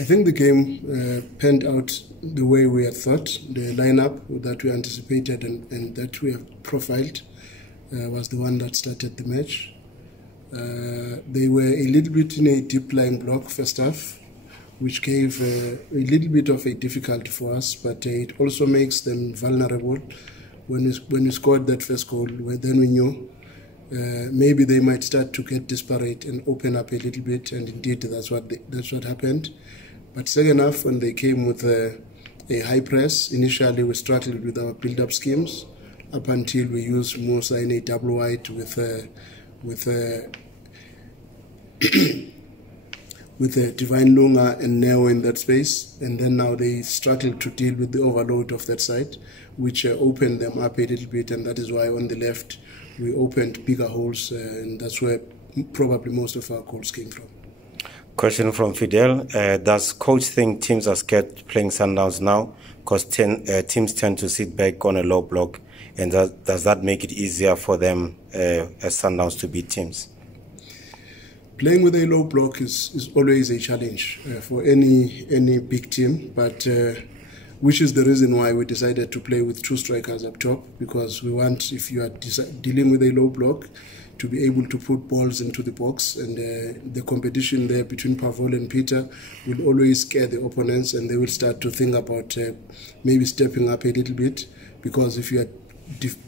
I think the game panned out the way we had thought. The lineup that we anticipated and that we have profiled was the one that started the match. They were a little bit in a deep lying block first half, which gave a little bit of a difficulty for us, but it also makes them vulnerable. When we scored that first goal, then we knew maybe they might start to get desperate and open up a little bit, and indeed that's what happened. But second half, when they came with a high press, initially we struggled with our build-up schemes up until we used Musa in a double wide with Divine Lunga and Neo in that space, and then now they struggled to deal with the overload of that side, which opened them up a little bit, and that is why on the left we opened bigger holes, and that's where probably most of our goals came from. Question from Fidel. Does coach think teams are scared playing Sundowns now because teams tend to sit back on a low block, and does that make it easier for them as Sundowns to beat teams? Playing with a low block is always a challenge for any big team, but which is the reason why we decided to play with two strikers up top, because we want, if you are dealing with a low block, to be able to put balls into the box, and the competition there between Pavol and Peter will always scare the opponents, and they will start to think about maybe stepping up a little bit, because if you are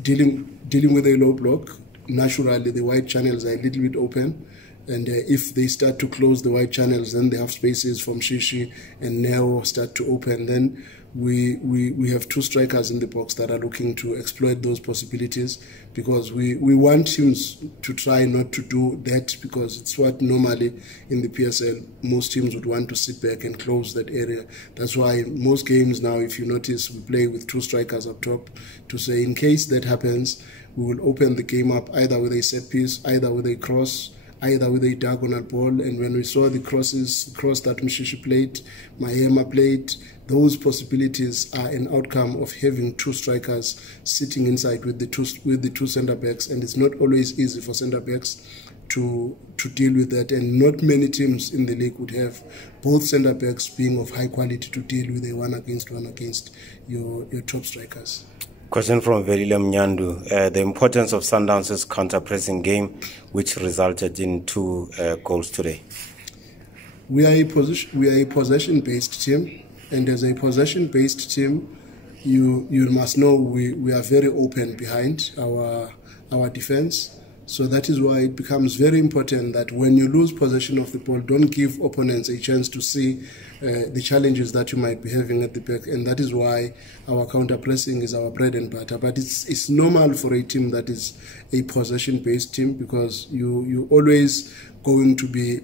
dealing with a low block, naturally the wide channels are a little bit open, and if they start to close the wide channels, then they have spaces from Shishi and Neo start to open. Then we have two strikers in the box that are looking to exploit those possibilities, because we want teams to try not to do that, because it's what normally in the PSL most teams would want to sit back and close that area. That's why most games now, if you notice, we play with two strikers up top to say in case that happens, we will open the game up either with a set piece, either with a cross, either with a diagonal ball. And when we saw the cross that Mshishi played, Mahema played, those possibilities are an outcome of having two strikers sitting inside with the two centre backs, and it's not always easy for centre backs to deal with that, and not many teams in the league would have both centre backs being of high quality to deal with a one against your top strikers. Question from Velile Mnyandu. The importance of Sundowns' counter-pressing game, which resulted in 2 goals today. We are a possession-based team, and as a possession-based team, you must know we are very open behind our defense. So that is why it becomes very important that when you lose possession of the ball, don't give opponents a chance to see the challenges that you might be having at the back. And that is why our counter-pressing is our bread and butter. But it's normal for a team that is a possession-based team, because you're always going to be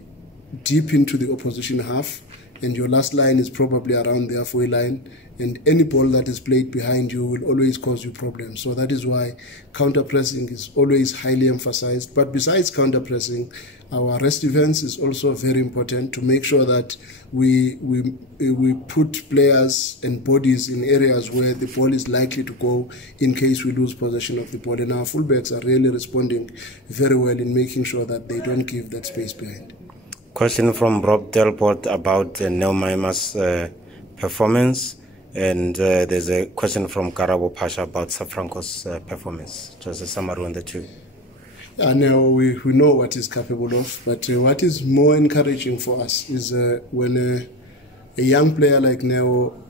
deep into the opposition half, and your last line is probably around the halfway line, and any ball that is played behind you will always cause you problems. So that is why counter-pressing is always highly emphasized. But besides counter-pressing, our rest defense is also very important, to make sure that we put players and bodies in areas where the ball is likely to go in case we lose possession of the ball. And our fullbacks are really responding very well in making sure that they don't give that space behind. Question from Rob Delport about Neo Mahema's performance, and there's a question from Karabo Pasha about Safranco's performance. Just a summary on the two. Now we know what he's capable of, but what is more encouraging for us is when a young player like Neo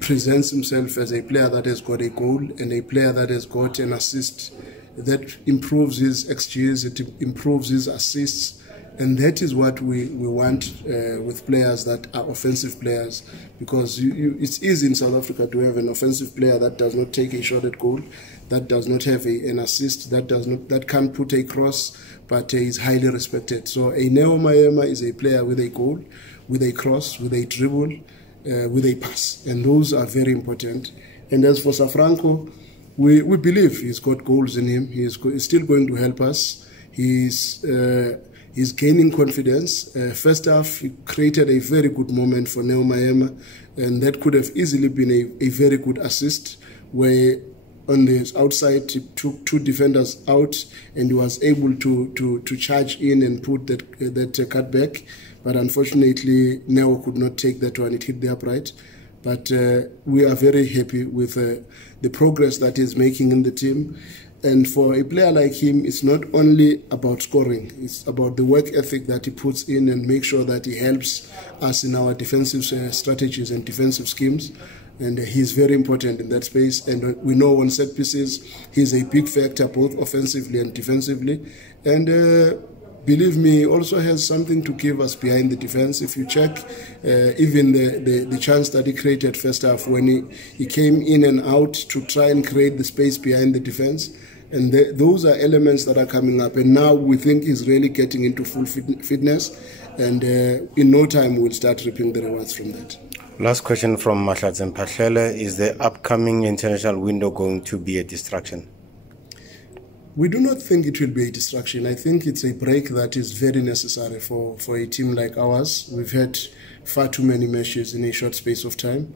presents himself as a player that has got a goal and a player that has got an assist. That improves his XGs, it improves his assists. And that is what we want with players that are offensive players, because it's easy in South Africa to have an offensive player that does not take a shot at goal, that does not have an assist, that can't put a cross, but is highly respected. So a Neo Mahema is a player with a goal, with a cross, with a dribble, with a pass, and those are very important. And as for Safranco, we believe he's got goals in him. He's still going to help us. He's gaining confidence. First half, he created a very good moment for Neo Mahema, and that could have easily been a very good assist, where on the outside, he took 2 defenders out, and he was able to charge in and put that cut back. But unfortunately, Neo could not take that one. It hit the upright. But we are very happy with the progress that he's making in the team. And for a player like him, it's not only about scoring. It's about the work ethic that he puts in and make sure that he helps us in our defensive strategies and defensive schemes. And he's very important in that space. And we know on set pieces, he's a big factor both offensively and defensively. And believe me, he also has something to give us behind the defense. If you check even the chance that he created first half when he came in and out to try and create the space behind the defense. And those are elements that are coming up. And now we think he's really getting into full fitness. And in no time, we'll start reaping the rewards from that. Last question from Mahlatse Mphahlele. Is the upcoming international window going to be a distraction? We do not think it will be a distraction. I think it's a break that is very necessary for a team like ours. We've had far too many matches in a short space of time.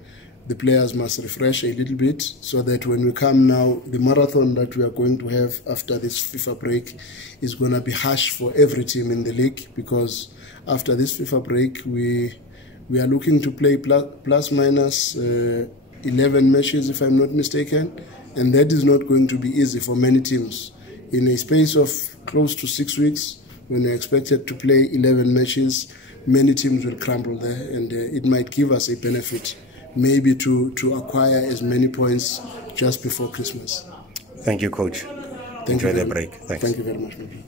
The players must refresh a little bit so that when we come now, the marathon that we are going to have after this FIFA break is going to be harsh for every team in the league, because after this FIFA break, we are looking to play plus minus 11 matches, if I'm not mistaken, and that is not going to be easy for many teams. In a space of close to 6 weeks, when we're expected to play 11 matches, many teams will crumble there, and it might give us a benefit, maybe to acquire as many points just before Christmas. Thank you, Coach. Enjoy the break. Thanks. Thank you very much, my brother.